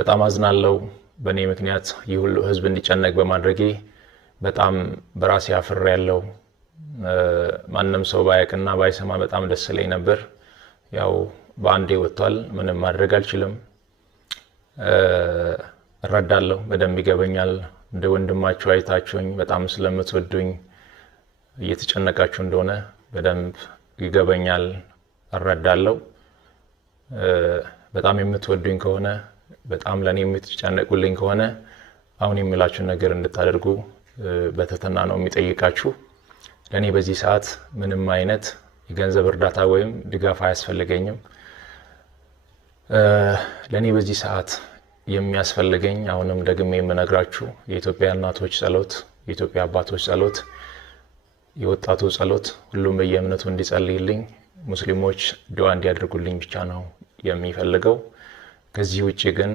በጣም አዝናለሁ በኔ ምክንያት ይሁሉ ህዝብ እንዲጨነቅ በማድረጌ በጣም በራሴ አፍሬያለሁ ማንንም ሰው ባያቅና ባይሰማ በጣም ደስ ይለኝ ነበር ያው በአንዴ ወጥቷል ምንም ማድረግ አልችልም እረዳለሁ በደንብ ይገበኛል እንደ ወንድማችሁ አይታችሁኝ በጣም ስለምትወዱኝ እየተጨነቃችሁ እንደሆነ በደንብ ይገበኛል እረዳለሁ በጣም የምትወዱኝ ከሆነ በጣም ለኔ የምትጨነቁልኝ ከሆነ አሁን የሚላችሁ ነገር እንድታደርጉ በተተና ነው የሚጠይቃችሁ ለኔ በዚህ ሰዓት ምንም አይነት የገንዘብ እርዳታ ወይም ድጋፍ አያስፈልገኝም ለኔ በዚህ ሰዓት የሚያስፈልገኝ አሁንም ደግሜ የምነግራችሁ የኢትዮጵያ እናቶች ጸሎት የኢትዮጵያ አባቶች ጸሎት የወጣቱ ጸሎት ሁሉም በየእምነቱ እንዲጸልይልኝ ሙስሊሞች ዱዓ እንዲያደርጉልኝ ብቻ ነው የሚፈልገው ከዚህ ውጪ ግን